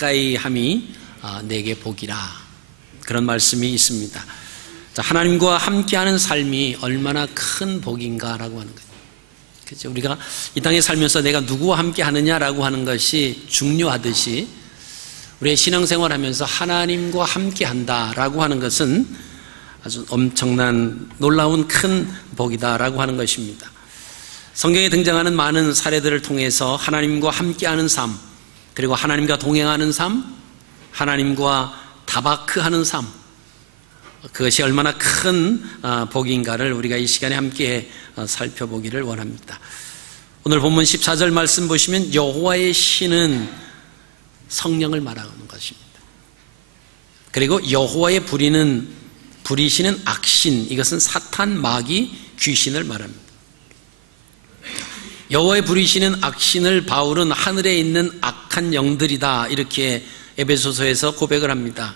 가까이 함이 내게 복이라, 그런 말씀이 있습니다. 자, 하나님과 함께하는 삶이 얼마나 큰 복인가라고 하는 거예요. 그렇죠? 우리가 이 땅에 살면서 내가 누구와 함께 하느냐라고 하는 것이 중요하듯이 우리의 신앙생활 하면서 하나님과 함께 한다라고 하는 것은 아주 엄청난 놀라운 큰 복이다라고 하는 것입니다. 성경에 등장하는 많은 사례들을 통해서 하나님과 함께하는 삶, 그리고 하나님과 동행하는 삶, 하나님과 다바크하는 삶, 그것이 얼마나 큰 복인가를 우리가 이 시간에 함께 살펴보기를 원합니다. 오늘 본문 14절 말씀 보시면 여호와의 신은 성령을 말하는 것입니다. 그리고 여호와의 부리시는 악신, 이것은 사탄, 마귀, 귀신을 말합니다. 여호와의 부리시는 악신을 바울은 하늘에 있는 악한 영들이다, 이렇게 에베소서에서 고백을 합니다.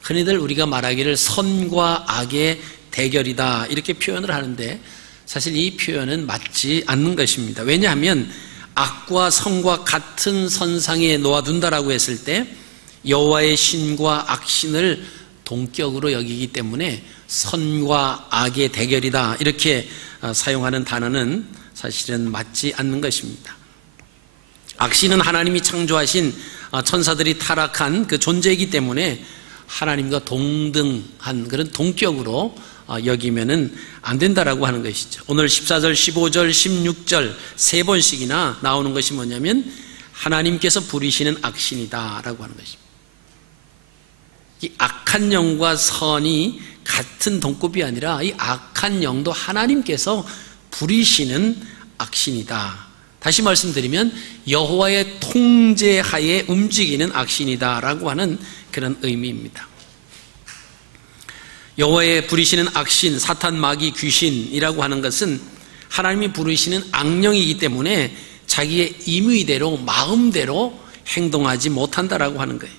흔히들 우리가 말하기를 선과 악의 대결이다, 이렇게 표현을 하는데 사실 이 표현은 맞지 않는 것입니다. 왜냐하면 악과 선과 같은 선상에 놓아둔다라고 했을 때 여호와의 신과 악신을 동격으로 여기기 때문에 선과 악의 대결이다, 이렇게 사용하는 단어는 사실은 맞지 않는 것입니다. 악신은 하나님이 창조하신 천사들이 타락한 그 존재이기 때문에 하나님과 동등한 그런 동격으로 여기면은 안 된다라고 하는 것이죠. 오늘 14절, 15절, 16절 세 번씩이나 나오는 것이 뭐냐면 하나님께서 부리시는 악신이다라고 하는 것입니다. 이 악한 영과 선이 같은 동급이 아니라 이 악한 영도 하나님께서 부리시는 악신이다. 다시 말씀드리면 여호와의 통제하에 움직이는 악신이다라고 하는 그런 의미입니다. 여호와의 부리시는 악신, 사탄, 마귀, 귀신이라고 하는 것은 하나님이 부르시는 악령이기 때문에 자기의 임의대로, 마음대로 행동하지 못한다라고 하는 거예요.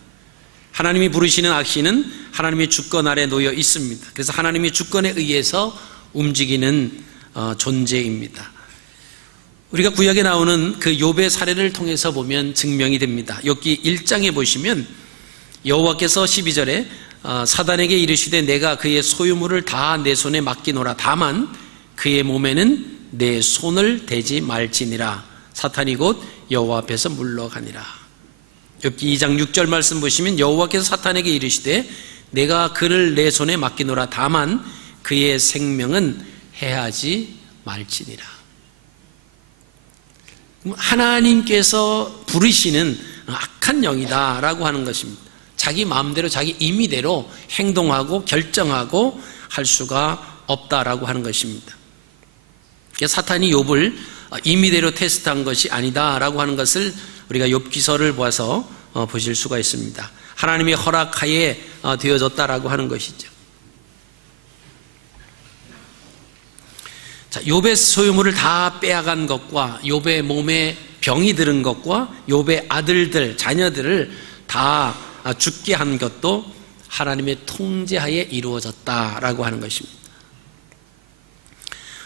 하나님이 부르시는 악신은 하나님의 주권 아래 놓여 있습니다. 그래서 하나님의 주권에 의해서 움직이는 존재입니다. 우리가 구약에 나오는 그 욥의 사례를 통해서 보면 증명이 됩니다. 욥기 1장에 보시면 여호와께서 12절에 사단에게 이르시되 내가 그의 소유물을 다 내 손에 맡기노라. 다만 그의 몸에는 내 손을 대지 말지니라. 사탄이 곧 여호와 앞에서 물러가니라. 욥기 2장 6절 말씀 보시면 여호와께서 사탄에게 이르시되 내가 그를 내 손에 맡기노라. 다만 그의 생명은 해하지 말지니라. 하나님께서 부르시는 악한 영이다라고 하는 것입니다. 자기 마음대로 자기 임의대로 행동하고 결정하고 할 수가 없다라고 하는 것입니다. 사탄이 욥을 임의대로 테스트한 것이 아니다라고 하는 것을 우리가 욥기서를 보아서 보실 수가 있습니다. 하나님의 허락하에 되어졌다라고 하는 것이죠. 자, 욥의 소유물을 다 빼앗간 것과 욥의 몸에 병이 들은 것과 욥의 아들들, 자녀들을 다 죽게 한 것도 하나님의 통제하에 이루어졌다라고 하는 것입니다.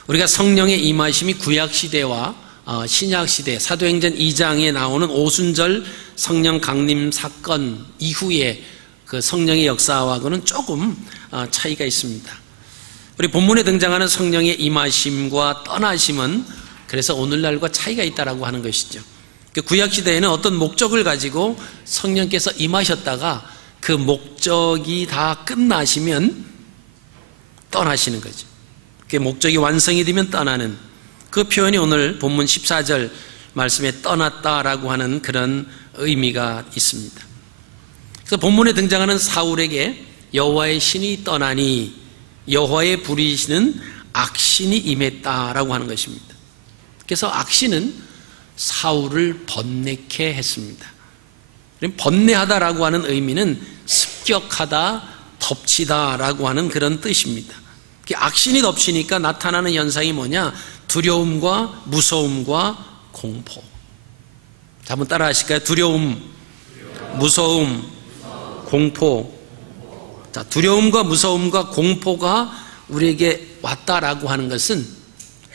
우리가 성령의 임하심이 구약시대와 신약시대, 사도행전 2장에 나오는 오순절 성령 강림 사건 이후에 그 성령의 역사와는 조금 차이가 있습니다. 우리 본문에 등장하는 성령의 임하심과 떠나심은 그래서 오늘날과 차이가 있다라고 하는 것이죠. 구약시대에는 어떤 목적을 가지고 성령께서 임하셨다가 그 목적이 다 끝나시면 떠나시는 거죠. 그 목적이 완성이 되면 떠나는 그 표현이 오늘 본문 14절 말씀에 떠났다라고 하는 그런 의미가 있습니다. 그래서 본문에 등장하는 사울에게 여호와의 신이 떠나니 여호와의 부리시는 악신이 임했다라고 하는 것입니다. 그래서 악신은 사울을 번뇌케 했습니다. 번뇌하다라고 하는 의미는 습격하다, 덮치다라고 하는 그런 뜻입니다. 악신이 덮치니까 나타나는 현상이 뭐냐? 두려움과 무서움과 공포. 자, 한번 따라 하실까요? 두려움, 무서움, 공포. 자, 두려움과 무서움과 공포가 우리에게 왔다라고 하는 것은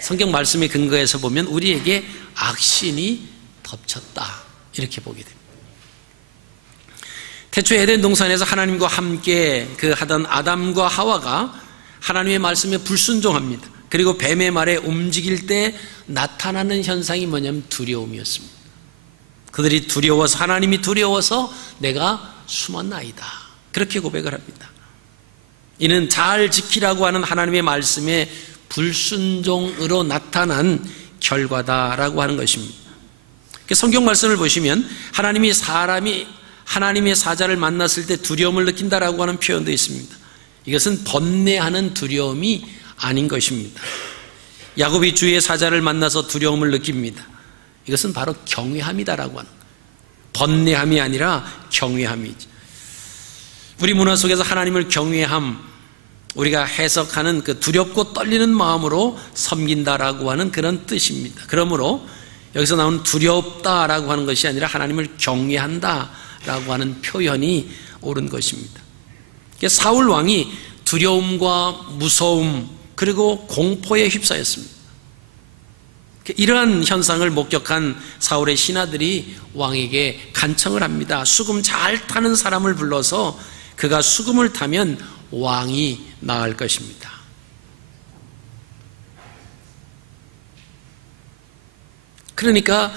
성경 말씀에 근거해서 보면 우리에게 악신이 덮쳤다, 이렇게 보게 됩니다. 태초 에덴 동산에서 하나님과 함께 하던 아담과 하와가 하나님의 말씀에 불순종합니다. 그리고 뱀의 말에 움직일 때 나타나는 현상이 뭐냐면 두려움이었습니다. 그들이 두려워서, 하나님이 두려워서 내가 숨었나이다, 그렇게 고백을 합니다. 이는 잘 지키라고 하는 하나님의 말씀에 불순종으로 나타난 결과다라고 하는 것입니다. 성경 말씀을 보시면 하나님이 하나님의 사자를 만났을 때 두려움을 느낀다라고 하는 표현도 있습니다. 이것은 번뇌하는 두려움이 아닌 것입니다. 야곱이 주의 사자를 만나서 두려움을 느낍니다. 이것은 바로 경외함이다라고 하는, 번뇌함이 아니라 경외함이지. 우리 문화 속에서 하나님을 경외함, 우리가 해석하는 그 두렵고 떨리는 마음으로 섬긴다라고 하는 그런 뜻입니다. 그러므로 여기서 나오는 두렵다라고 하는 것이 아니라 하나님을 경외한다라고 하는 표현이 옳은 것입니다. 사울 왕이 두려움과 무서움 그리고 공포에 휩싸였습니다. 이러한 현상을 목격한 사울의 신하들이 왕에게 간청을 합니다. 수금 잘 타는 사람을 불러서 그가 수금을 타면 왕이 나을 것입니다. 그러니까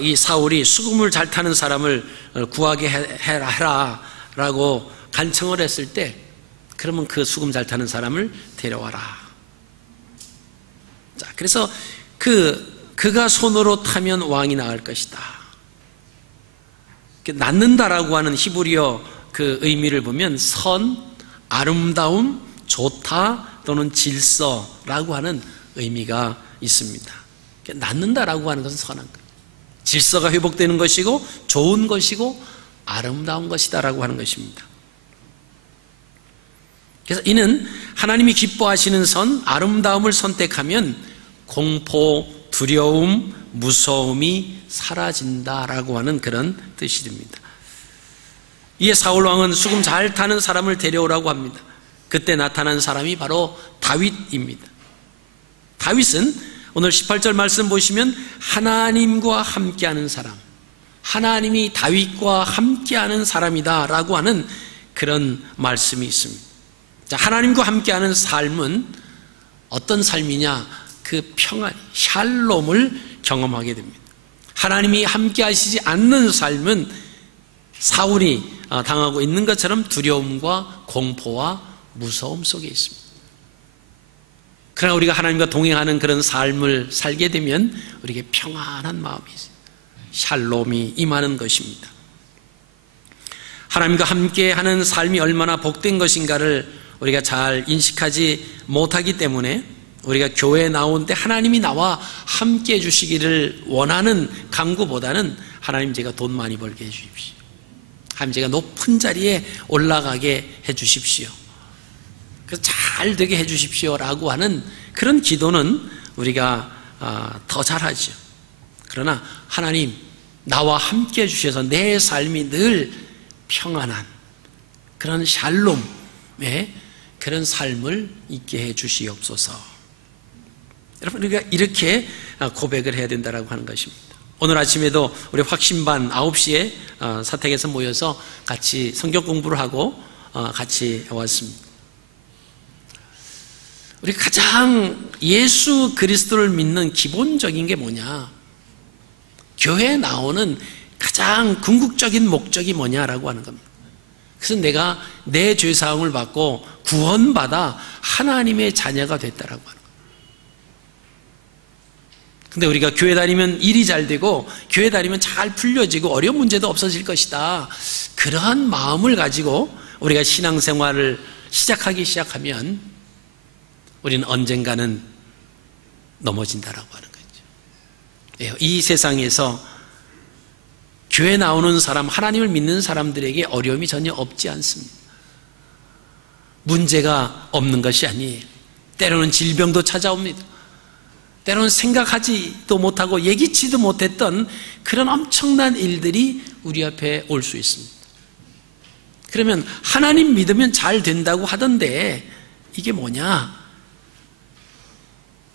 이 사울이 수금을 잘 타는 사람을 구하게 해라 라고 간청을 했을 때, 그러면 그 수금 잘 타는 사람을 데려와라. 자, 그래서 그가 손으로 타면 왕이 나을 것이다. 낳는다라고 하는 히브리어 그 의미를 보면 선, 아름다움, 좋다 또는 질서라고 하는 의미가 있습니다. 낳는다라고 하는 것은 선한 것, 질서가 회복되는 것이고 좋은 것이고 아름다운 것이다라고 하는 것입니다. 그래서 이는 하나님이 기뻐하시는 선, 아름다움을 선택하면 공포, 두려움, 무서움이 사라진다라고 하는 그런 뜻이 됩니다. 이에 사울 왕은 수금 잘 타는 사람을 데려오라고 합니다. 그때 나타난 사람이 바로 다윗입니다. 다윗은 오늘 18절 말씀 보시면 하나님과 함께하는 사람, 하나님이 다윗과 함께하는 사람이다 라고 하는 그런 말씀이 있습니다. 자, 하나님과 함께하는 삶은 어떤 삶이냐? 그 평안, 샬롬을 경험하게 됩니다. 하나님이 함께하시지 않는 삶은 사울이 당하고 있는 것처럼 두려움과 공포와 무서움 속에 있습니다. 그러나 우리가 하나님과 동행하는 그런 삶을 살게 되면 우리에게 평안한 마음이 있어요. 샬롬이 임하는 것입니다. 하나님과 함께하는 삶이 얼마나 복된 것인가를 우리가 잘 인식하지 못하기 때문에 우리가 교회에 나온 때 하나님이 나와 함께 해주시기를 원하는 간구보다는 하나님, 제가 돈 많이 벌게 해주십시오, 하나님 제가 높은 자리에 올라가게 해주십시오, 그래서 잘 되게 해주십시오 라고 하는 그런 기도는 우리가 더 잘하죠. 그러나 하나님, 나와 함께 해주셔서 내 삶이 늘 평안한 그런 샬롬의 그런 삶을 있게 해주시옵소서. 여러분, 우리가 이렇게 고백을 해야 된다고 하는 것입니다. 오늘 아침에도 우리 확신반 9시에 사택에서 모여서 같이 성경 공부를 하고 같이 왔습니다. 우리 가장 예수 그리스도를 믿는 기본적인 게 뭐냐? 교회에 나오는 가장 궁극적인 목적이 뭐냐라고 하는 겁니다. 그래서 내가 내 죄사함을 받고 구원받아 하나님의 자녀가 됐다라고 하는 거예요. 근데 우리가 교회 다니면 일이 잘 되고 교회 다니면 잘 풀려지고 어려운 문제도 없어질 것이다, 그러한 마음을 가지고 우리가 신앙생활을 시작하면 우리는 언젠가는 넘어진다라고 하는 거죠. 이 세상에서 교회 나오는 사람, 하나님을 믿는 사람들에게 어려움이 전혀 없지 않습니다. 문제가 없는 것이 아니에요. 때로는 질병도 찾아옵니다. 때로는 생각하지도 못하고 예기치도 못했던 그런 엄청난 일들이 우리 앞에 올 수 있습니다. 그러면 하나님 믿으면 잘 된다고 하던데 이게 뭐냐?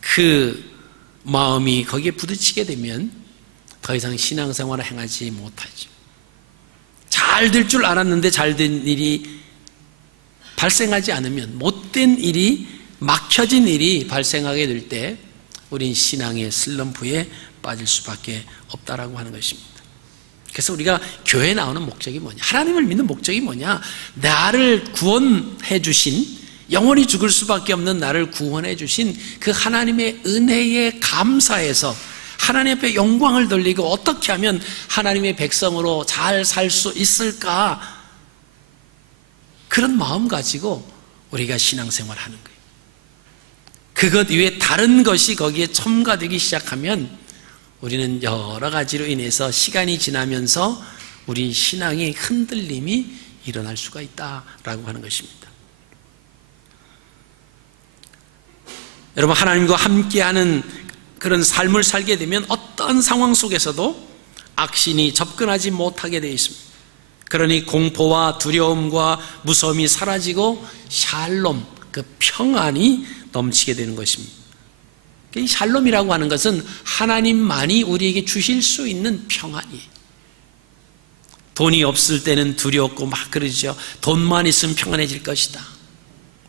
그 마음이 거기에 부딪히게 되면 더 이상 신앙생활을 행하지 못하죠. 잘 될 줄 알았는데 잘 된 일이 발생하지 않으면, 못된 일이, 막혀진 일이 발생하게 될 때 우린 신앙의 슬럼프에 빠질 수밖에 없다라고 하는 것입니다. 그래서 우리가 교회에 나오는 목적이 뭐냐, 하나님을 믿는 목적이 뭐냐, 나를 구원해 주신, 영원히 죽을 수밖에 없는 나를 구원해 주신 그 하나님의 은혜에 감사해서 하나님 앞에 영광을 돌리고 어떻게 하면 하나님의 백성으로 잘 살 수 있을까, 그런 마음 가지고 우리가 신앙생활하는 거예요. 그것 이외에 다른 것이 거기에 첨가되기 시작하면 우리는 여러 가지로 인해서 시간이 지나면서 우리 신앙의 흔들림이 일어날 수가 있다라고 하는 것입니다. 여러분, 하나님과 함께하는 그런 삶을 살게 되면 어떤 상황 속에서도 악신이 접근하지 못하게 되어 있습니다. 그러니 공포와 두려움과 무서움이 사라지고 샬롬, 그 평안이 넘치게 되는 것입니다. 이 샬롬이라고 하는 것은 하나님만이 우리에게 주실 수 있는 평안이에요. 돈이 없을 때는 두렵고 막 그러죠. 돈만 있으면 평안해질 것이다.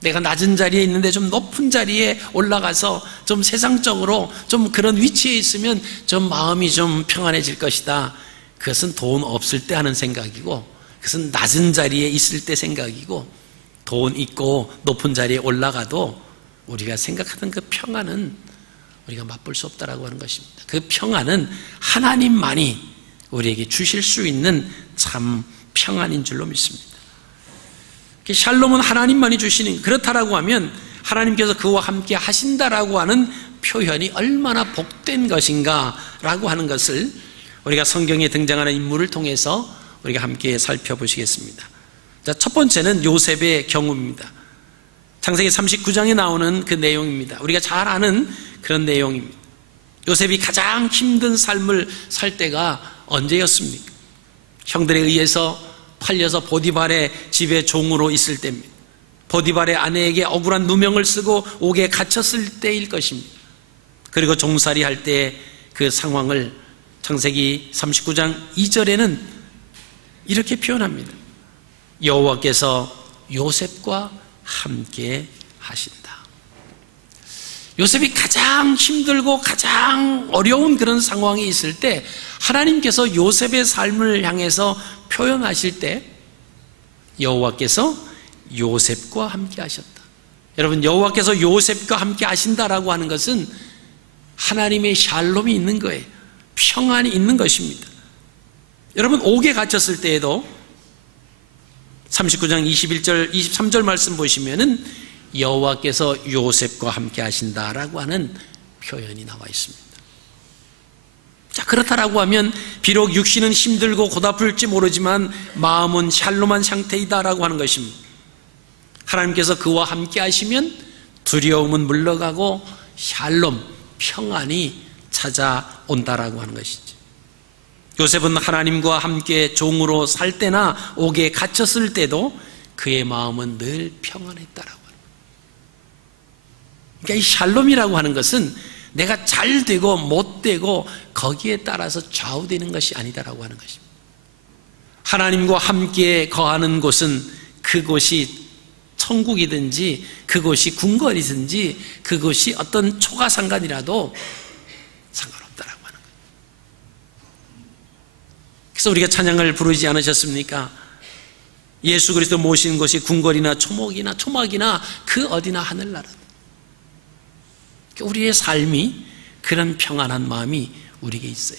내가 낮은 자리에 있는데 좀 높은 자리에 올라가서 좀 세상적으로 좀 그런 위치에 있으면 좀 마음이 좀 평안해질 것이다. 그것은 돈 없을 때 하는 생각이고, 그것은 낮은 자리에 있을 때 생각이고, 돈 있고 높은 자리에 올라가도 우리가 생각하던 그 평안은 우리가 맛볼 수 없다라고 하는 것입니다. 그 평안은 하나님만이 우리에게 주실 수 있는 참 평안인 줄로 믿습니다. 샬롬은 하나님만이 주시는, 그렇다라고 하면 하나님께서 그와 함께 하신다라고 하는 표현이 얼마나 복된 것인가라고 하는 것을 우리가 성경에 등장하는 인물을 통해서 우리가 함께 살펴보시겠습니다. 자, 첫 번째는 요셉의 경우입니다. 창세기 39장에 나오는 그 내용입니다. 우리가 잘 아는 그런 내용입니다. 요셉이 가장 힘든 삶을 살 때가 언제였습니까? 형들에 의해서 팔려서 보디발의 집에 종으로 있을 때입니다. 보디발의 아내에게 억울한 누명을 쓰고 옥에 갇혔을 때일 것입니다. 그리고 종살이 할 때 그 상황을 창세기 39장 2절에는 이렇게 표현합니다. 여호와께서 요셉과 함께 하신다. 요셉이 가장 힘들고 가장 어려운 그런 상황에 있을 때 하나님께서 요셉의 삶을 향해서 표현하실 때 여호와께서 요셉과 함께 하셨다. 여러분, 여호와께서 요셉과 함께 하신다라고 하는 것은 하나님의 샬롬이 있는 거예요. 평안이 있는 것입니다. 여러분, 옥에 갇혔을 때에도 39장 21절 23절 말씀 보시면은 여호와께서 요셉과 함께 하신다라고 하는 표현이 나와 있습니다. 자, 그렇다라고 하면 비록 육신은 힘들고 고달플지 모르지만 마음은 샬롬한 상태이다라고 하는 것입니다. 하나님께서 그와 함께 하시면 두려움은 물러가고 샬롬, 평안이 찾아온다라고 하는 것이죠. 요셉은 하나님과 함께 종으로 살 때나 옥에 갇혔을 때도 그의 마음은 늘 평안했다라고 합니다. 그러니까 이 샬롬이라고 하는 것은 내가 잘 되고 못 되고 거기에 따라서 좌우되는 것이 아니다라고 하는 것입니다. 하나님과 함께 거하는 곳은 그곳이 천국이든지 그곳이 궁궐이든지 그곳이 어떤 초가상간이라도 상관없다라고 하는 거예요. 그래서 우리가 찬양을 부르지 않으셨습니까? 예수 그리스도 모신 곳이 궁궐이나 초막이나 그 어디나 하늘나라. 우리의 삶이 그런 평안한 마음이 우리에게 있어요.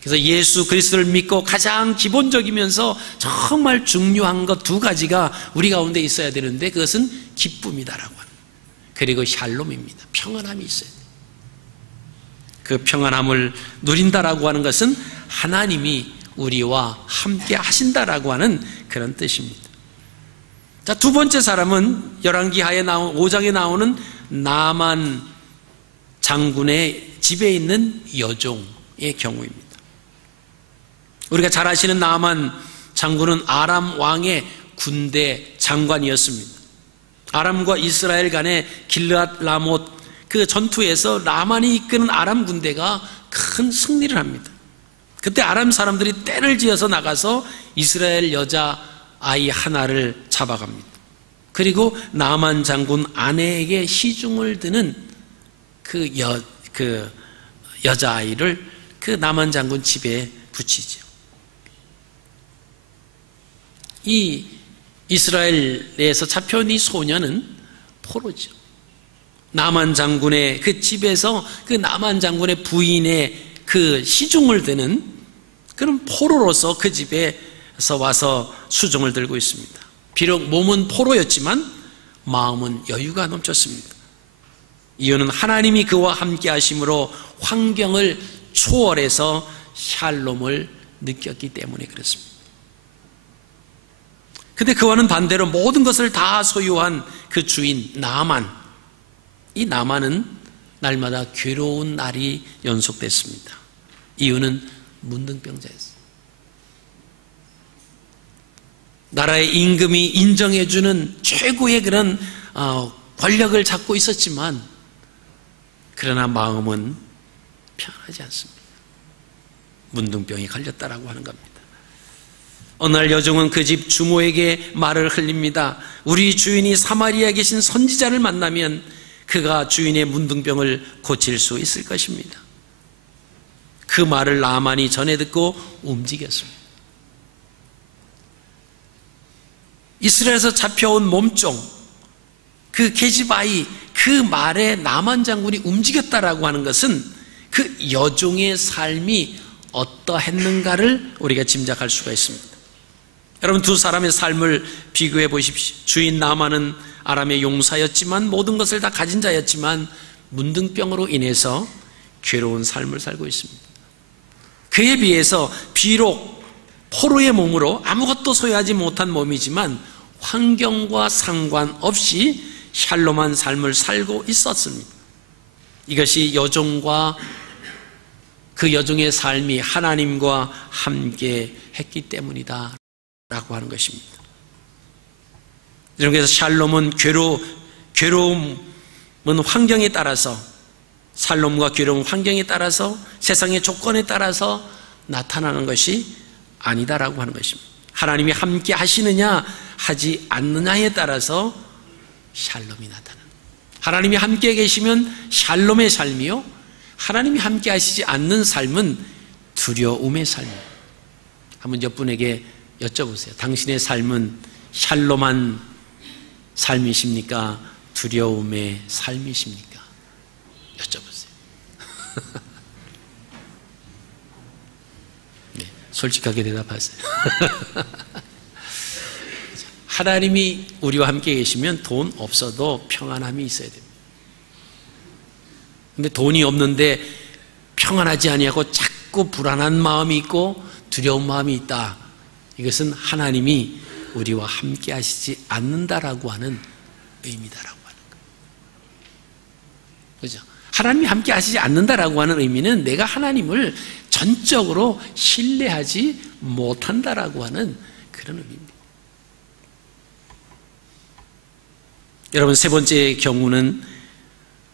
그래서 예수 그리스도를 믿고 가장 기본적이면서 정말 중요한 것 두 가지가 우리 가운데 있어야 되는데 그것은 기쁨이다라고 합니다. 그리고 샬롬입니다. 평안함이 있어요. 그 평안함을 누린다라고 하는 것은 하나님이 우리와 함께 하신다라고 하는 그런 뜻입니다. 자, 두 번째 사람은 열왕기하에 나온 5장에 나오는 나만 장군의 집에 있는 여종의 경우입니다. 우리가 잘 아시는 나만 장군은 아람 왕의 군대 장관이었습니다. 아람과 이스라엘 간의 길르앗 라못 그 전투에서 나만이 이끄는 아람 군대가 큰 승리를 합니다. 그때 아람 사람들이 떼를 지어서 나가서 이스라엘 여자 아이 하나를 잡아갑니다. 그리고 나만 장군 아내에게 시중을 드는 그 여자아이를 그 나만 장군 집에 붙이죠. 이 이스라엘에서 잡혀온 이 소녀는 포로죠. 나만 장군의 그 집에서 그 나만 장군의 부인의 그 시중을 드는 그런 포로로서 그 집에서 와서 수종을 들고 있습니다. 비록 몸은 포로였지만 마음은 여유가 넘쳤습니다. 이유는 하나님이 그와 함께 하심으로 환경을 초월해서 샬롬을 느꼈기 때문에 그렇습니다. 근데 그와는 반대로 모든 것을 다 소유한 그 주인 나만, 이 나만은 날마다 괴로운 날이 연속됐습니다. 이유는 문둥병자였어요. 나라의 임금이 인정해주는 최고의 그런 권력을 잡고 있었지만 그러나 마음은 편하지 않습니다. 문둥병이 걸렸다라고 하는 겁니다. 어느 날 여종은 그 집 주모에게 말을 흘립니다. 우리 주인이 사마리아에 계신 선지자를 만나면 그가 주인의 문둥병을 고칠 수 있을 것입니다. 그 말을 나만이 전해 듣고 움직였습니다. 이스라엘에서 잡혀온 몸종, 그 계집아이, 그 말에 나만 장군이 움직였다라고 하는 것은 그 여종의 삶이 어떠했는가를 우리가 짐작할 수가 있습니다. 여러분, 두 사람의 삶을 비교해 보십시오. 주인 나만은 아람의 용사였지만 모든 것을 다 가진 자였지만 문둥병으로 인해서 괴로운 삶을 살고 있습니다. 그에 비해서 비록 포로의 몸으로 아무것도 소유하지 못한 몸이지만 환경과 상관없이 샬롬한 삶을 살고 있었습니다. 이것이 여종과 그 여종의 삶이 하나님과 함께 했기 때문이다 라고 하는 것입니다. 그래서 샬롬은 괴로움은 환경에 따라서, 샬롬과 괴로운 환경에 따라서, 세상의 조건에 따라서 나타나는 것이 아니다라고 하는 것입니다. 하나님이 함께 하시느냐 하지 않느냐에 따라서 샬롬이 나타나는, 하나님이 함께 계시면 샬롬의 삶이요, 하나님이 함께 하시지 않는 삶은 두려움의 삶이에요. 한번 옆분에게 여쭤보세요. 당신의 삶은 샬롬한 삶이십니까? 두려움의 삶이십니까? 여쭤보세요. 네, 솔직하게 대답하세요. 하나님이 우리와 함께 계시면 돈 없어도 평안함이 있어야 됩니다. 근데 돈이 없는데 평안하지 아니하고 자꾸 불안한 마음이 있고 두려운 마음이 있다. 이것은 하나님이 우리와 함께 하시지 않는다라고 하는 의미다라고 하는 거예요. 그죠? 하나님이 함께 하시지 않는다라고 하는 의미는 내가 하나님을 전적으로 신뢰하지 못한다라고 하는 그런 의미입니다. 여러분, 세 번째 경우는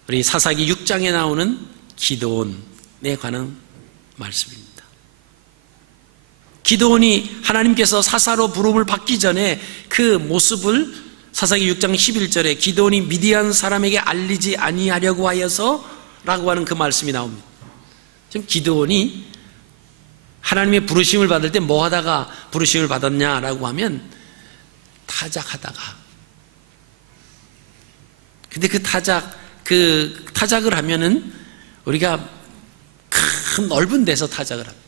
우리 사사기 6장에 나오는 기드온에 관한 말씀입니다. 기드온이 하나님께서 사사로 부름을 받기 전에 그 모습을 사사기 6장 11절에 기드온이 미디안 사람에게 알리지 아니하려고 하여서 라고 하는 그 말씀이 나옵니다. 지금 기드온이 하나님의 부르심을 받을 때 뭐 하다가 부르심을 받았냐라고 하면 타작하다가, 근데 그 타작을 하면은 우리가 큰 넓은 데서 타작을 합니다.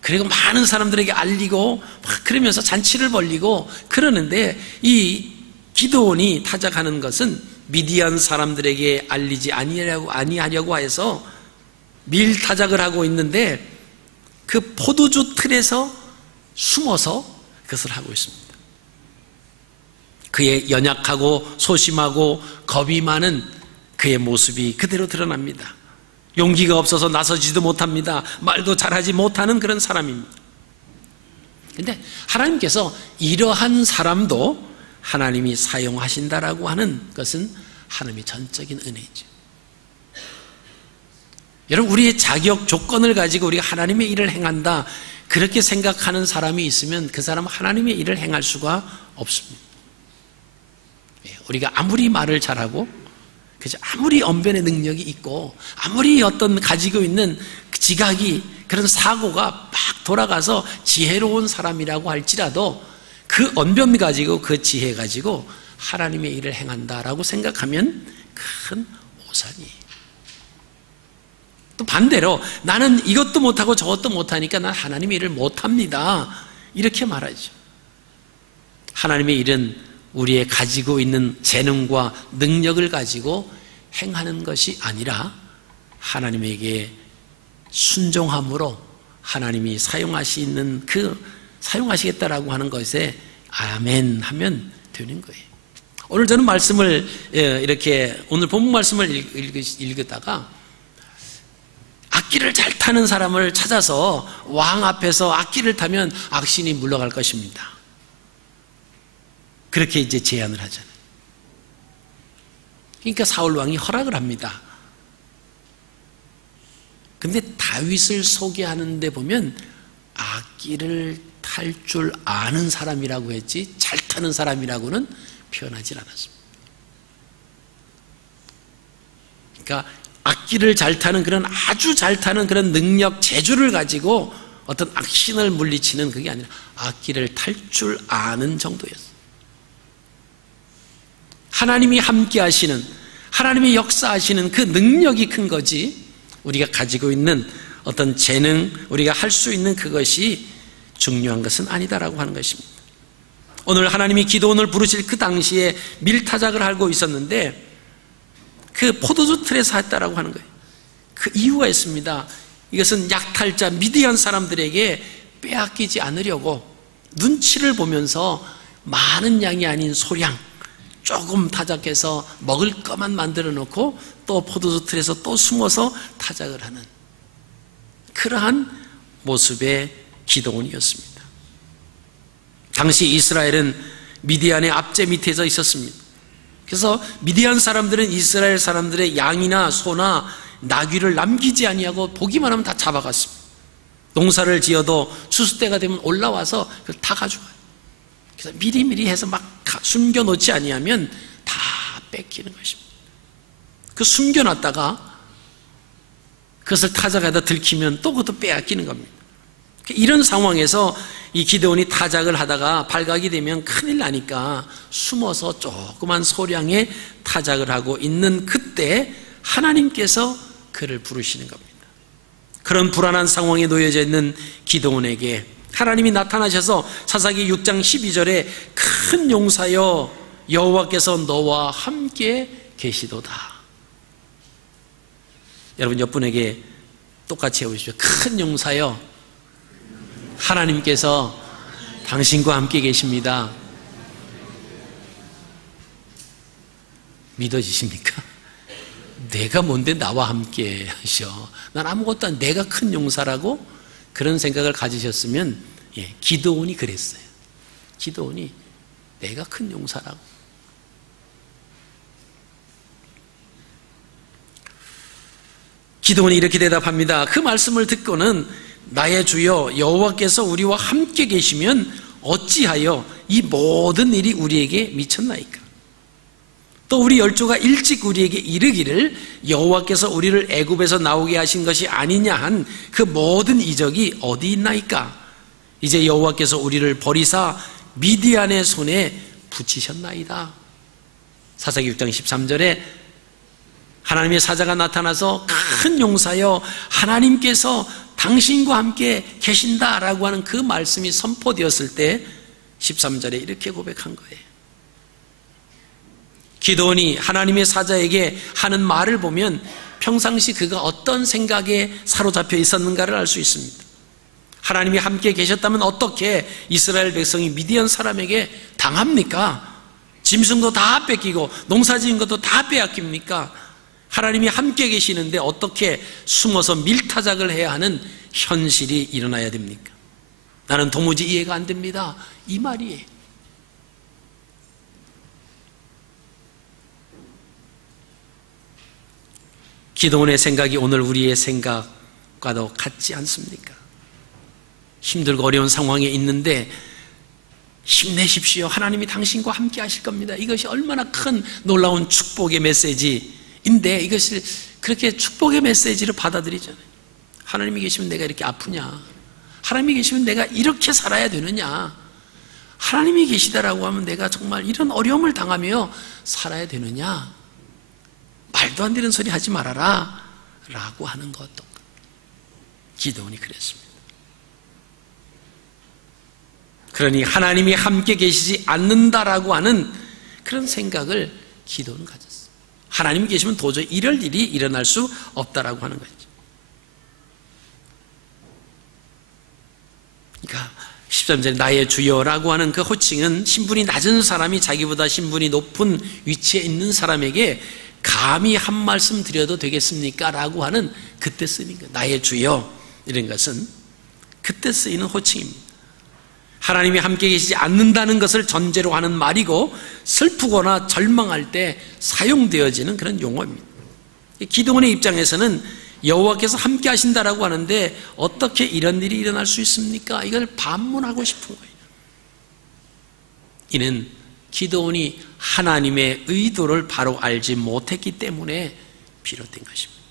그리고 많은 사람들에게 알리고 막 그러면서 잔치를 벌리고 그러는데, 이 기드온이 타작하는 것은 미디안 사람들에게 알리지 아니하려고 해서 밀타작을 하고 있는데 그 포도주 틀에서 숨어서 그것을 하고 있습니다. 그의 연약하고 소심하고 겁이 많은 그의 모습이 그대로 드러납니다. 용기가 없어서 나서지도 못합니다. 말도 잘하지 못하는 그런 사람입니다. 그런데 하나님께서 이러한 사람도 하나님이 사용하신다라고 하는 것은 하나님의 전적인 은혜죠. 여러분, 우리의 자격 조건을 가지고 우리가 하나님의 일을 행한다, 그렇게 생각하는 사람이 있으면 그 사람은 하나님의 일을 행할 수가 없습니다. 우리가 아무리 말을 잘하고, 그죠? 아무리 언변의 능력이 있고, 아무리 어떤 가지고 있는 지각이, 그런 사고가 막 돌아가서 지혜로운 사람이라고 할지라도 그 언변 가지고, 그 지혜 가지고 하나님의 일을 행한다라고 생각하면 큰 오산이에요. 또 반대로 나는 이것도 못하고 저것도 못하니까 난 하나님의 일을 못합니다, 이렇게 말하죠. 하나님의 일은 우리의 가지고 있는 재능과 능력을 가지고 행하는 것이 아니라 하나님에게 순종함으로 하나님이 사용하시는 사용하시겠다라고 하는 것에 아멘 하면 되는 거예요. 오늘 저는 말씀을 이렇게 오늘 본문 말씀을 읽다가 악기를 잘 타는 사람을 찾아서 왕 앞에서 악기를 타면 악신이 물러갈 것입니다, 그렇게 이제 제안을 하잖아요. 그러니까 사울 왕이 허락을 합니다. 근데 다윗을 소개하는데 보면 악기를 탈 줄 아는 사람이라고 했지 잘 타는 사람이라고는 표현하지 않았습니다. 그러니까 악기를 잘 타는 그런 아주 잘 타는 그런 능력, 재주를 가지고 어떤 악신을 물리치는 그게 아니라 악기를 탈 줄 아는 정도였어요. 하나님이 함께 하시는, 하나님이 역사하시는 그 능력이 큰 거지, 우리가 가지고 있는 어떤 재능, 우리가 할 수 있는 그것이 중요한 것은 아니다라고 하는 것입니다. 오늘 하나님이 기드온을 부르실 그 당시에 밀타작을 하고 있었는데 그 포도주 틀에서 했다라고 하는 거예요. 그 이유가 있습니다. 이것은 약탈자 미디안 사람들에게 빼앗기지 않으려고 눈치를 보면서 많은 양이 아닌 소량 조금 타작해서 먹을 것만 만들어 놓고 또 포도주 틀에서 또 숨어서 타작을 하는 그러한 모습의 기드온이었습니다. 당시 이스라엘은 미디안의 압제 밑에서 있었습니다. 그래서 미디안 사람들은 이스라엘 사람들의 양이나 소나 나귀를 남기지 아니하고 보기만 하면 다 잡아갔습니다. 농사를 지어도 추수 때가 되면 올라와서 그걸 다 가져가요. 그래서 미리미리 해서 막 숨겨놓지 아니하면 다 뺏기는 것입니다. 그 숨겨놨다가 그것을 타작하다 들키면 또 그것도 빼앗기는 겁니다. 이런 상황에서 이 기드온이 타작을 하다가 발각이 되면 큰일 나니까 숨어서 조그만 소량의 타작을 하고 있는 그때 하나님께서 그를 부르시는 겁니다. 그런 불안한 상황에 놓여져 있는 기드온에게 하나님이 나타나셔서 사사기 6장 12절에 큰 용사여 여호와께서 너와 함께 계시도다. 여러분 옆분에게 똑같이 해보십시오. 큰 용사여 하나님께서 당신과 함께 계십니다. 믿어지십니까? 내가 뭔데 나와 함께 하셔. 난 아무것도 안, 내가 큰 용사라고 그런 생각을 가지셨으면, 기드온이 그랬어요. 기드온이 내가 큰 용사라고. 기드온이 이렇게 대답합니다. 그 말씀을 듣고는 나의 주여 여호와께서 우리와 함께 계시면 어찌하여 이 모든 일이 우리에게 미쳤나이까? 또 우리 열조가 일찍 우리에게 이르기를 여호와께서 우리를 애굽에서 나오게 하신 것이 아니냐 한 그 모든 이적이 어디 있나이까? 이제 여호와께서 우리를 버리사 미디안의 손에 붙이셨나이다. 사사기 6장 13절에 하나님의 사자가 나타나서 큰 용사여 하나님께서 당신과 함께 계신다라고 하는 그 말씀이 선포되었을 때 13절에 이렇게 고백한 거예요. 기드온이 하나님의 사자에게 하는 말을 보면 평상시 그가 어떤 생각에 사로잡혀 있었는가를 알 수 있습니다. 하나님이 함께 계셨다면 어떻게 이스라엘 백성이 미디안 사람에게 당합니까? 짐승도 다 뺏기고 농사지은 것도 다 빼앗깁니까? 하나님이 함께 계시는데 어떻게 숨어서 밀타작을 해야 하는 현실이 일어나야 됩니까? 나는 도무지 이해가 안 됩니다. 이 말이에요. 기도원의 생각이 오늘 우리의 생각과도 같지 않습니까? 힘들고 어려운 상황에 있는데 힘내십시오. 하나님이 당신과 함께 하실 겁니다. 이것이 얼마나 큰 놀라운 축복의 메시지인데 이것을 그렇게 축복의 메시지로 받아들이잖아요. 하나님이 계시면 내가 이렇게 아프냐? 하나님이 계시면 내가 이렇게 살아야 되느냐? 하나님이 계시다라고 하면 내가 정말 이런 어려움을 당하며 살아야 되느냐? 말도 안 되는 소리 하지 말아라 라고 하는 것도 기도원이 그랬습니다. 그러니 하나님이 함께 계시지 않는다라고 하는 그런 생각을 기도원은 가졌어요. 하나님이 계시면 도저히 이럴 일이 일어날 수 없다라고 하는 거죠. 그러니까 13절에 나의 주여라고 하는 그 호칭은 신분이 낮은 사람이 자기보다 신분이 높은 위치에 있는 사람에게 감히 한 말씀 드려도 되겠습니까? 라고 하는 그때 쓰는 거예요. 나의 주여 이런 것은 그때 쓰이는 호칭입니다. 하나님이 함께 계시지 않는다는 것을 전제로 하는 말이고 슬프거나 절망할 때 사용되어지는 그런 용어입니다. 기도원의 입장에서는 여호와께서 함께 하신다라고 하는데 어떻게 이런 일이 일어날 수 있습니까? 이걸 반문하고 싶은 거예요. 이는 기도원이 하나님의 의도를 바로 알지 못했기 때문에 비롯된 것입니다.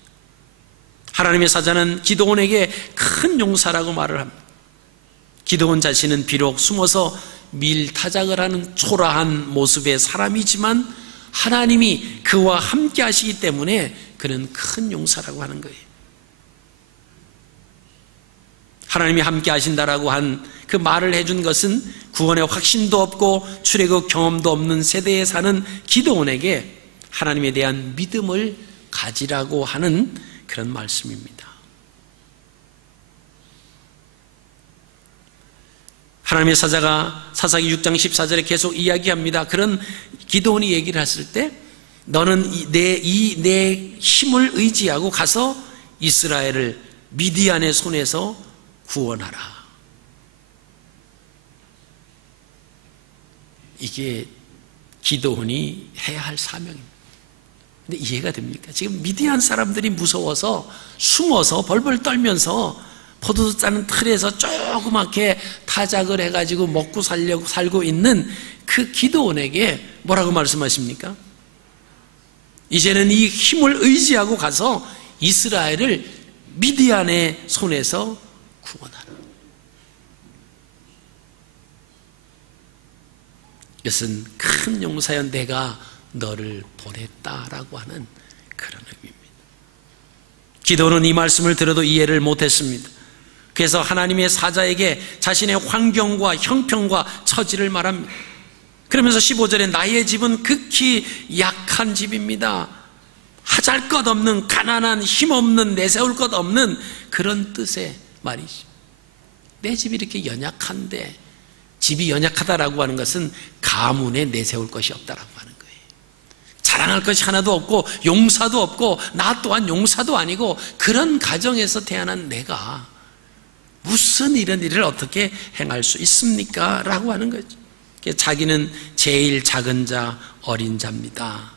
하나님의 사자는 기도원에게 큰 용사라고 말을 합니다. 기도원 자신은 비록 숨어서 밀타작을 하는 초라한 모습의 사람이지만 하나님이 그와 함께 하시기 때문에 그는 큰 용사라고 하는 거예요. 하나님이 함께 하신다라고 한 그 말을 해준 것은 구원의 확신도 없고 출애굽 경험도 없는 세대에 사는 기도원에게 하나님에 대한 믿음을 가지라고 하는 그런 말씀입니다. 하나님의 사자가 사사기 6장 14절에 계속 이야기합니다. 그런 기도원이 얘기를 했을 때 너는 내 힘을 의지하고 가서 이스라엘을 미디안의 손에서 구원하라. 이게 기도원이 해야 할 사명입니다. 근데 이해가 됩니까? 지금 미디안 사람들이 무서워서 숨어서 벌벌 떨면서 포도주 따는 틀에서 조그맣게 타작을 해가지고 먹고 살고 있는 그 기도원에게 뭐라고 말씀하십니까? 이제는 이 힘을 의지하고 가서 이스라엘을 미디안의 손에서 구원하라. 이것은 큰 용사여 내가 너를 보냈다라고 하는 그런 의미입니다. 기도는 이 말씀을 들어도 이해를 못했습니다. 그래서 하나님의 사자에게 자신의 환경과 형편과 처지를 말합니다. 그러면서 15절에 나의 집은 극히 약한 집입니다. 하잘것없는 가난한 힘없는 내세울 것 없는 그런 뜻의 말이죠. 내 집이 이렇게 연약한데 집이 연약하다라고 하는 것은 가문에 내세울 것이 없다라고 하는 거예요. 자랑할 것이 하나도 없고 용사도 없고 나 또한 용사도 아니고 그런 가정에서 태어난 내가 무슨 이런 일을 어떻게 행할 수 있습니까? 라고 하는 거죠. 자기는 제일 작은 자, 어린 자입니다.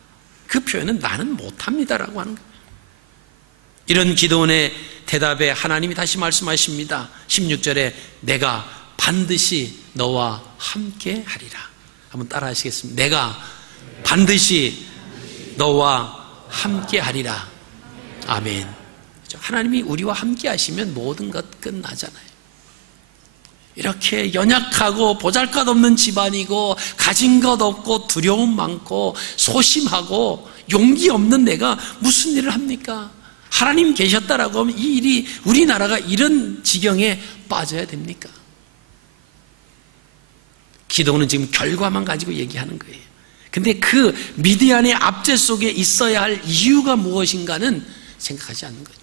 그 표현은 나는 못합니다라고 하는 거예요. 이런 기도원의 대답에 하나님이 다시 말씀하십니다. 16절에 내가 반드시 너와 함께 하리라. 한번 따라 하시겠습니다. 내가 반드시 너와 함께 하리라. 아멘. 하나님이 우리와 함께 하시면 모든 것 끝나잖아요. 이렇게 연약하고 보잘것없는 집안이고 가진 것 없고 두려움 많고 소심하고 용기 없는 내가 무슨 일을 합니까? 하나님 계셨다라고 하면 이 일이 우리나라가 이런 지경에 빠져야 됩니까? 기도는 지금 결과만 가지고 얘기하는 거예요. 근데 그 미디안의 압제 속에 있어야 할 이유가 무엇인가는 생각하지 않는 거죠.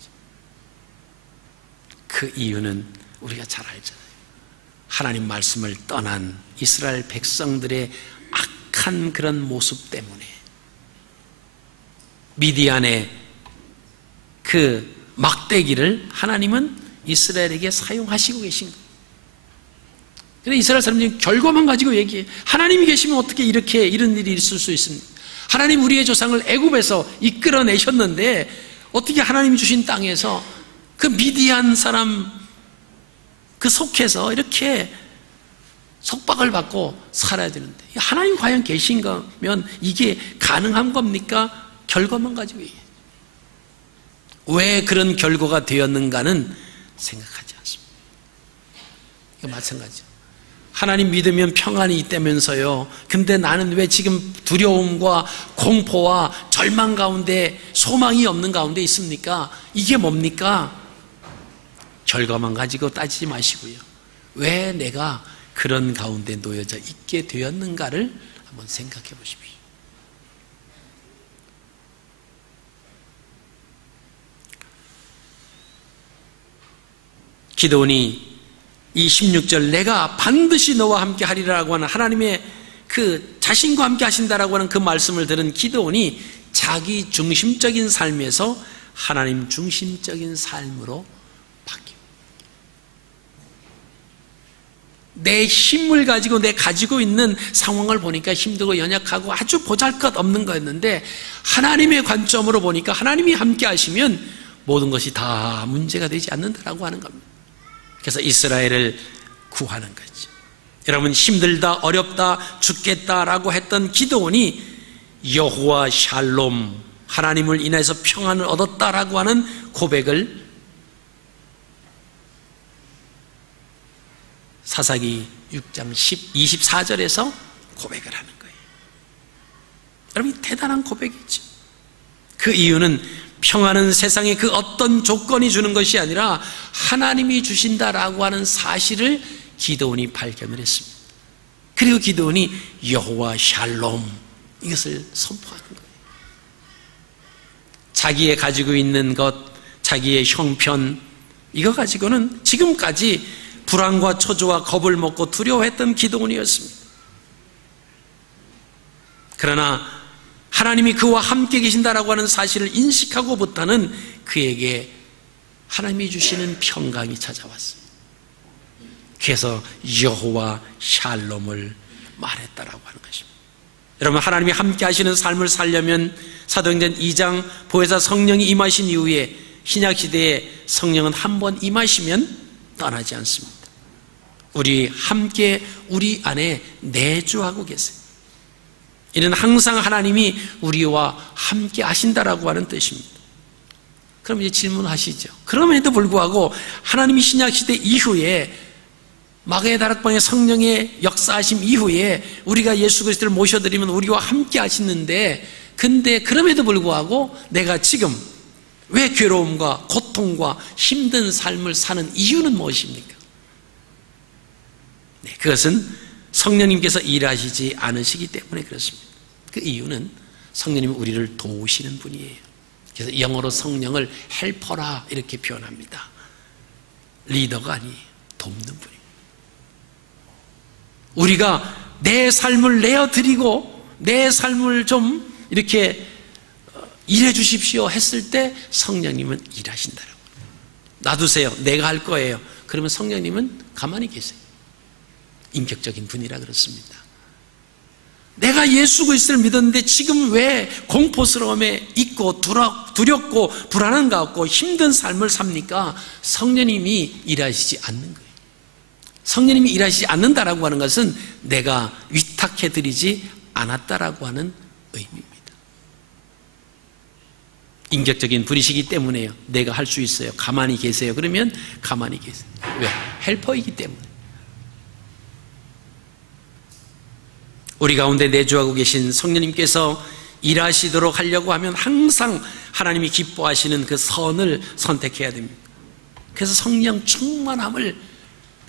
그 이유는 우리가 잘 알잖아요. 하나님 말씀을 떠난 이스라엘 백성들의 악한 그런 모습 때문에 미디안의 그 막대기를 하나님은 이스라엘에게 사용하시고 계신 거예요. 그런데 이스라엘 사람들이 결과만 가지고 얘기해. 하나님이 계시면 어떻게 이런 일이 있을 수 있습니까? 하나님 우리의 조상을 애굽에서 이끌어내셨는데 어떻게 하나님이 주신 땅에서 그 미디안 사람 그 속해서 이렇게 속박을 받고 살아야 되는데, 하나님 과연 계신 거면 이게 가능한 겁니까? 결과만 가지고 얘기해요. 왜 그런 결과가 되었는가는 생각하지 않습니다. 이거 마찬가지죠. 하나님 믿으면 평안이 있다면서요. 근데 나는 왜 지금 두려움과 공포와 절망 가운데, 소망이 없는 가운데 있습니까? 이게 뭡니까? 결과만 가지고 따지지 마시고요. 왜 내가 그런 가운데 놓여져 있게 되었는가를 한번 생각해 보십시오. 기드온이 이 16절 내가 반드시 너와 함께 하리라고 하는 하나님의 그 자신과 함께 하신다라고 하는 그 말씀을 들은 기드온이 자기 중심적인 삶에서 하나님 중심적인 삶으로 바뀌고, 내 힘을 가지고 내 가지고 있는 상황을 보니까 힘들고 연약하고 아주 보잘것없는 거였는데, 하나님의 관점으로 보니까 하나님이 함께 하시면 모든 것이 다 문제가 되지 않는다라고 하는 겁니다. 그래서 이스라엘을 구하는 거죠. 여러분, 힘들다, 어렵다, 죽겠다라고 했던 기드온이 여호와 샬롬, 하나님을 인해서 평안을 얻었다라고 하는 고백을 사사기 6장 24절에서 고백을 하는 거예요. 여러분, 대단한 고백이죠. 그 이유는 평안은 세상에 그 어떤 조건이 주는 것이 아니라 하나님이 주신다라고 하는 사실을 기드온이 발견을 했습니다. 그리고 기드온이 여호와 샬롬, 이것을 선포하는 거예요. 자기의 가지고 있는 것, 자기의 형편, 이거 가지고는 지금까지 불안과 초조와 겁을 먹고 두려워했던 기드온이었습니다. 그러나 하나님이 그와 함께 계신다라고 하는 사실을 인식하고부터는 그에게 하나님이 주시는 평강이 찾아왔어요. 그래서 여호와 샬롬을 말했다라고 하는 것입니다. 여러분, 하나님이 함께 하시는 삶을 살려면 사도행전 2장 보혜사 성령이 임하신 이후에 신약시대에 성령은 한 번 임하시면 떠나지 않습니다. 우리 함께 우리 안에 내주하고 계세요. 이는 항상 하나님이 우리와 함께 하신다라고 하는 뜻입니다. 그럼 이제 질문하시죠. 그럼에도 불구하고 하나님이 신약시대 이후에 마가의 다락방의 성령의 역사하심 이후에 우리가 예수 그리스도를 모셔드리면 우리와 함께 하시는데, 근데 그럼에도 불구하고 내가 지금 왜 괴로움과 고통과 힘든 삶을 사는 이유는 무엇입니까? 네, 그것은 성령님께서 일하시지 않으시기 때문에 그렇습니다. 그 이유는 성령님이 우리를 도우시는 분이에요. 그래서 영어로 성령을 헬퍼라 이렇게 표현합니다. 리더가 아니에요. 돕는 분이에요. 우리가 내 삶을 내어드리고 내 삶을 좀 이렇게 일해 주십시오 했을 때 성령님은 일하신다라고. 놔두세요. 내가 할 거예요. 그러면 성령님은 가만히 계세요. 인격적인 분이라 그렇습니다. 내가 예수 그리스도를 믿었는데 지금 왜 공포스러움에 있고 두렵고 불안한 것 같고 힘든 삶을 삽니까? 성령님이 일하시지 않는 거예요. 성령님이 일하시지 않는다라고 하는 것은 내가 위탁해드리지 않았다라고 하는 의미입니다. 인격적인 분이시기 때문에요. 내가 할 수 있어요. 가만히 계세요. 그러면 가만히 계세요. 왜? 헬퍼이기 때문에. 우리 가운데 내주하고 계신 성령님께서 일하시도록 하려고 하면 항상 하나님이 기뻐하시는 그 선을 선택해야 됩니다. 그래서 성령 충만함을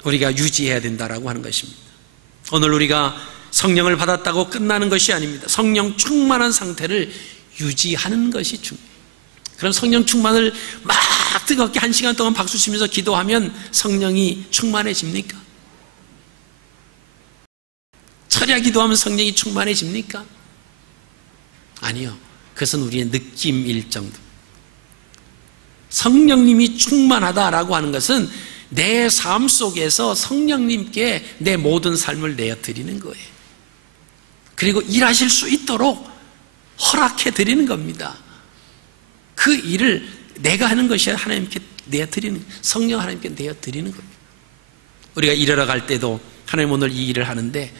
우리가 유지해야 된다라고 하는 것입니다. 오늘 우리가 성령을 받았다고 끝나는 것이 아닙니다. 성령 충만한 상태를 유지하는 것이 중요해요. 그럼 성령 충만을 막 뜨겁게 1시간 동안 박수 치면서 기도하면 성령이 충만해집니까? 철야 기도하면 성령이 충만해집니까? 아니요. 그것은 우리의 느낌일 정도. 성령님이 충만하다라고 하는 것은 내 삶 속에서 성령님께 내 모든 삶을 내어드리는 거예요. 그리고 일하실 수 있도록 허락해 드리는 겁니다. 그 일을 내가 하는 것이 하나님께 내어드리는, 성령 하나님께 내어드리는 겁니다. 우리가 일하러 갈 때도 하나님 오늘 이 일을 하는데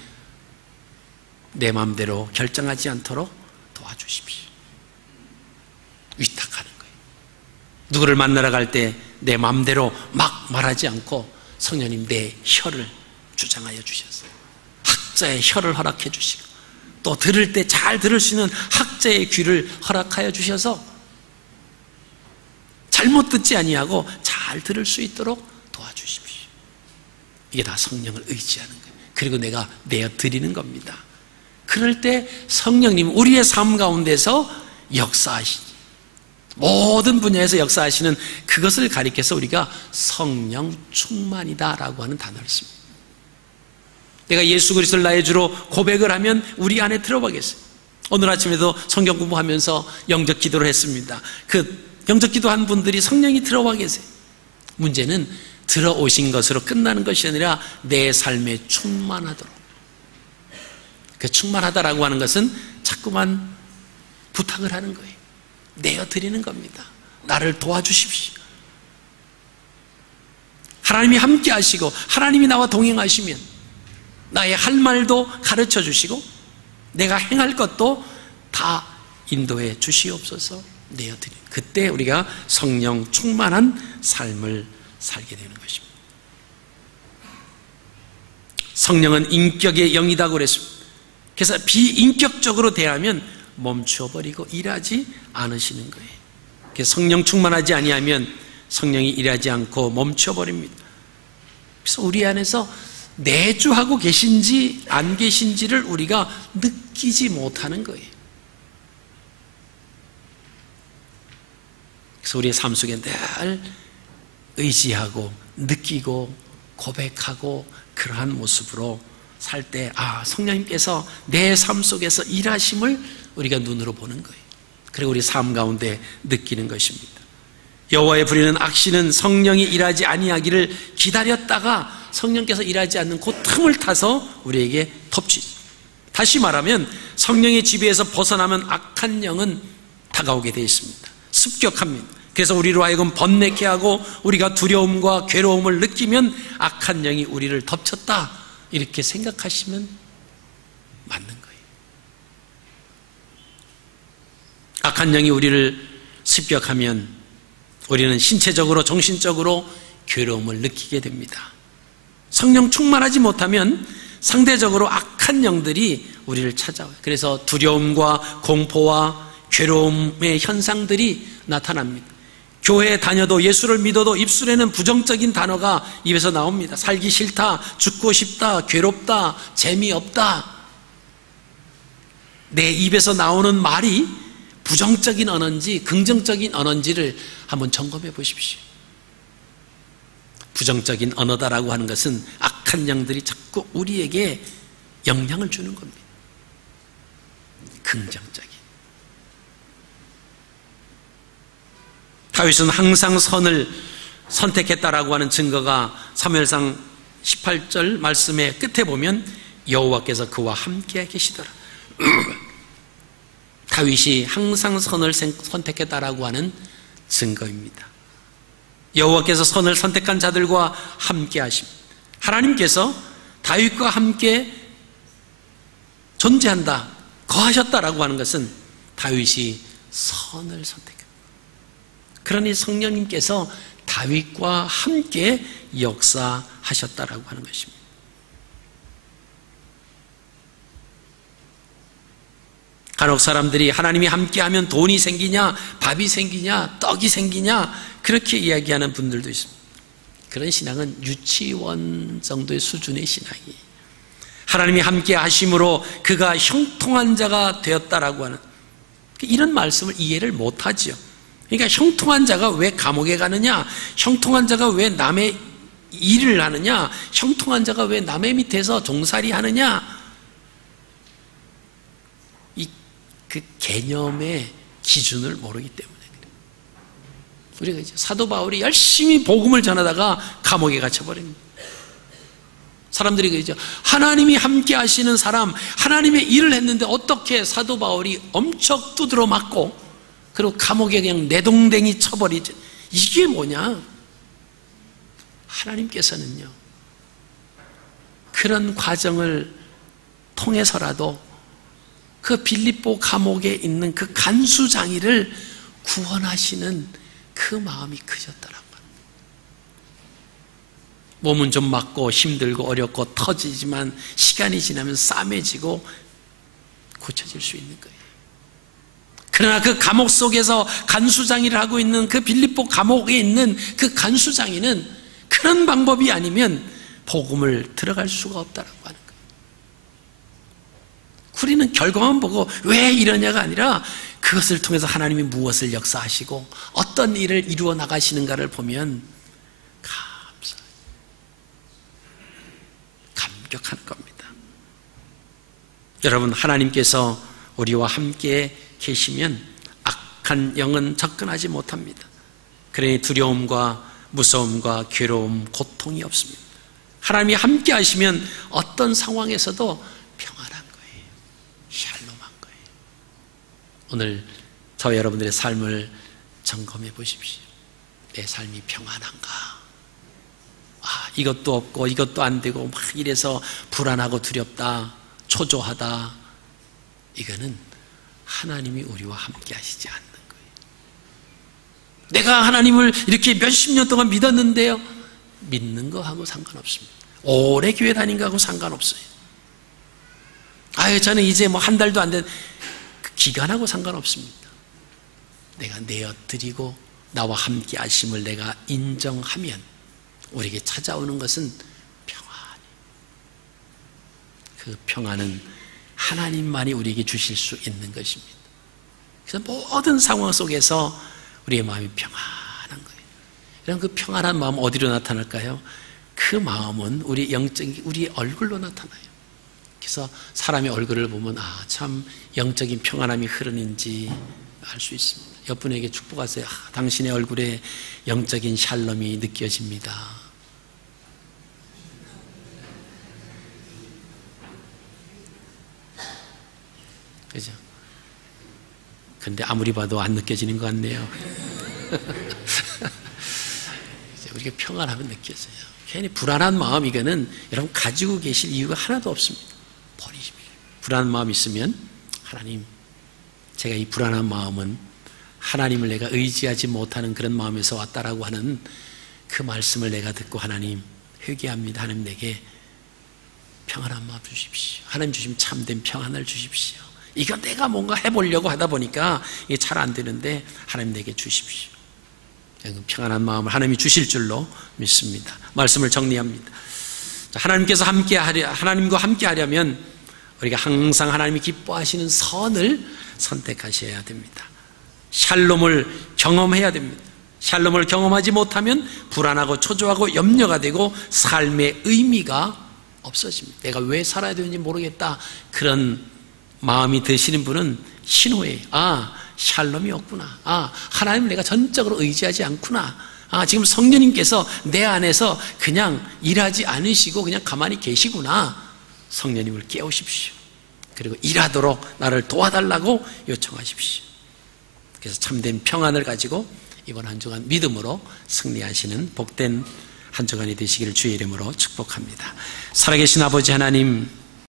내 마음대로 결정하지 않도록 도와주십시오. 위탁하는 거예요. 누구를 만나러 갈 때 내 마음대로 막 말하지 않고 성령님 내 혀를 주장하여 주셔서 학자의 혀를 허락해 주시고 또 들을 때 잘 들을 수 있는 학자의 귀를 허락하여 주셔서 잘못 듣지 아니하고 잘 들을 수 있도록 도와주십시오. 이게 다 성령을 의지하는 거예요. 그리고 내가 내어드리는 겁니다. 그럴 때 성령님 우리의 삶 가운데서 역사하시니 모든 분야에서 역사하시는 그것을 가리켜서 우리가 성령 충만이다라고 하는 단어를 씁니다. 내가 예수 그리스도를 나의 주로 고백을 하면 우리 안에 들어가 계세요. 오늘 아침에도 성경 공부하면서 영적 기도를 했습니다. 그 영적 기도한 분들이 성령이 들어와 계세요. 문제는 들어오신 것으로 끝나는 것이 아니라 내 삶에 충만하도록. 그 충만하다라고 하는 것은 자꾸만 부탁을 하는 거예요. 내어드리는 겁니다. 나를 도와주십시오. 하나님이 함께 하시고 하나님이 나와 동행하시면 나의 할 말도 가르쳐 주시고 내가 행할 것도 다 인도해 주시옵소서. 내어드리는, 그때 우리가 성령 충만한 삶을 살게 되는 것입니다. 성령은 인격의 영이라고 그랬습니다. 그래서 비인격적으로 대하면 멈춰버리고 일하지 않으시는 거예요. 그래서 성령 충만하지 아니하면 성령이 일하지 않고 멈춰버립니다. 그래서 우리 안에서 내주하고 계신지 안 계신지를 우리가 느끼지 못하는 거예요. 그래서 우리의 삶 속에 늘 의지하고 느끼고 고백하고 그러한 모습으로 살 때 성령님께서 내 삶 속에서 일하심을 우리가 눈으로 보는 거예요. 그리고 우리 삶 가운데 느끼는 것입니다. 여호와의 부리는 악신은 성령이 일하지 아니하기를 기다렸다가 성령께서 일하지 않는 그 틈을 타서 우리에게 덮치죠. 다시 말하면 성령의 지배에서 벗어나면 악한 영은 다가오게 되어 있습니다. 습격합니다. 그래서 우리로 하여금 번뇌케 하고 우리가 두려움과 괴로움을 느끼면 악한 영이 우리를 덮쳤다 이렇게 생각하시면 맞는 거예요. 악한 영이 우리를 습격하면 우리는 신체적으로 정신적으로 괴로움을 느끼게 됩니다. 성령 충만하지 못하면 상대적으로 악한 영들이 우리를 찾아와요. 그래서 두려움과 공포와 괴로움의 현상들이 나타납니다. 교회에 다녀도 예수를 믿어도 입술에는 부정적인 단어가 입에서 나옵니다. 살기 싫다, 죽고 싶다, 괴롭다, 재미없다. 내 입에서 나오는 말이 부정적인 언어인지 긍정적인 언어인지를 한번 점검해 보십시오. 부정적인 언어다라고 하는 것은 악한 영들이 자꾸 우리에게 영향을 주는 겁니다. 긍정적인. 다윗은 항상 선을 선택했다라고 하는 증거가 사무엘상 18절 말씀의 끝에 보면 여호와께서 그와 함께 계시더라. 다윗이 항상 선을 선택했다라고 하는 증거입니다. 여호와께서 선을 선택한 자들과 함께 하십니다. 하나님께서 다윗과 함께 존재한다, 거하셨다라고 하는 것은 다윗이 선을 선택합니다. 그러니 성령님께서 다윗과 함께 역사하셨다라고 하는 것입니다. 간혹 사람들이 하나님이 함께하면 돈이 생기냐, 밥이 생기냐, 떡이 생기냐 그렇게 이야기하는 분들도 있습니다. 그런 신앙은 유치원 정도의 수준의 신앙이에요. 하나님이 함께 하심으로 그가 형통한 자가 되었다라고 하는 이런 말씀을 이해를 못하지요. 그러니까 형통한 자가 왜 감옥에 가느냐, 형통한 자가 왜 남의 일을 하느냐, 형통한 자가 왜 남의 밑에서 종살이 하느냐, 그 개념의 기준을 모르기 때문에 그래요. 우리가 이제 사도 바울이 열심히 복음을 전하다가 감옥에 갇혀버립니다. 사람들이 그러죠. 하나님이 함께 하시는 사람, 하나님의 일을 했는데 어떻게 사도 바울이 엄청 두드러 맞고 그리고 감옥에 그냥 내동댕이 쳐버리죠. 이게 뭐냐? 하나님께서는요, 그런 과정을 통해서라도 그 빌립보 감옥에 있는 그 간수장이를 구원하시는 그 마음이 크셨더라고요. 몸은 좀 맞고 힘들고 어렵고 터지지만 시간이 지나면 싸매지고 고쳐질 수 있는 거예요. 그러나 그 감옥 속에서 간수장이를 하고 있는 그 빌립보 감옥에 있는 그 간수장이는 그런 방법이 아니면 복음을 들어갈 수가 없다라고 하는 거예요. 우리는 결과만 보고 왜 이러냐가 아니라 그것을 통해서 하나님이 무엇을 역사하시고 어떤 일을 이루어 나가시는가를 보면 감격하는 겁니다. 여러분, 하나님께서 우리와 함께 계시면 악한 영은 접근하지 못합니다. 그러니 두려움과 무서움과 괴로움, 고통이 없습니다. 하나님이 함께 하시면 어떤 상황에서도 평안한 거예요. 샬롬한 거예요. 오늘 저 여러분들의 삶을 점검해 보십시오. 내 삶이 평안한가? 이것도 없고 이것도 안 되고 막 이래서 불안하고 두렵다, 초조하다. 이거는 하나님이 우리와 함께 하시지 않는 거예요. 내가 하나님을 이렇게 몇십 년 동안 믿었는데요, 믿는 거하고 상관없습니다. 오래 교회 다닌 거하고 상관없어요. 저는 이제 뭐 한 달도 안 된 그 기간하고 상관없습니다. 내가 내어드리고 나와 함께 하심을 내가 인정하면 우리에게 찾아오는 것은 평안이에요. 그 평안은 하나님만이 우리에게 주실 수 있는 것입니다. 그래서 모든 상황 속에서 우리의 마음이 평안한 거예요. 이런 그 평안한 마음 어디로 나타날까요? 그 마음은 우리 영적인 우리 얼굴로 나타나요. 그래서 사람의 얼굴을 보면 참 영적인 평안함이 흐르는지 알 수 있습니다. 옆분에게 축복하세요. 당신의 얼굴에 영적인 샬롬이 느껴집니다. 그죠? 근데 아무리 봐도 안 느껴지는 것 같네요. 우리가 평안하면 느껴져요. 괜히 불안한 마음, 이거는 여러분 가지고 계실 이유가 하나도 없습니다. 버리십시오. 불안한 마음 있으면 하나님, 제가 이 불안한 마음은 하나님을 내가 의지하지 못하는 그런 마음에서 왔다라고 하는 그 말씀을 내가 듣고 하나님 회개합니다. 하나님 내게 평안한 마음 주십시오. 하나님 주시면 참된 평안을 주십시오. 이거 내가 뭔가 해보려고 하다 보니까 이게 잘 안 되는데 하나님 내게 주십시오. 평안한 마음을 하나님이 주실 줄로 믿습니다. 말씀을 정리합니다. 하나님과 함께 하려면 우리가 항상 하나님이 기뻐하시는 선을 선택하셔야 됩니다. 샬롬을 경험해야 됩니다. 샬롬을 경험하지 못하면 불안하고 초조하고 염려가 되고 삶의 의미가 없어집니다. 내가 왜 살아야 되는지 모르겠다, 그런 마음이 드시는 분은 신호예요. 샬롬이 없구나. 하나님 내가 전적으로 의지하지 않구나. 지금 성령님께서 내 안에서 그냥 일하지 않으시고 그냥 가만히 계시구나. 성령님을 깨우십시오. 그리고 일하도록 나를 도와달라고 요청하십시오. 그래서 참된 평안을 가지고 이번 한 주간 믿음으로 승리하시는 복된 한 주간이 되시기를 주의 이름으로 축복합니다. 살아계신 아버지 하나님,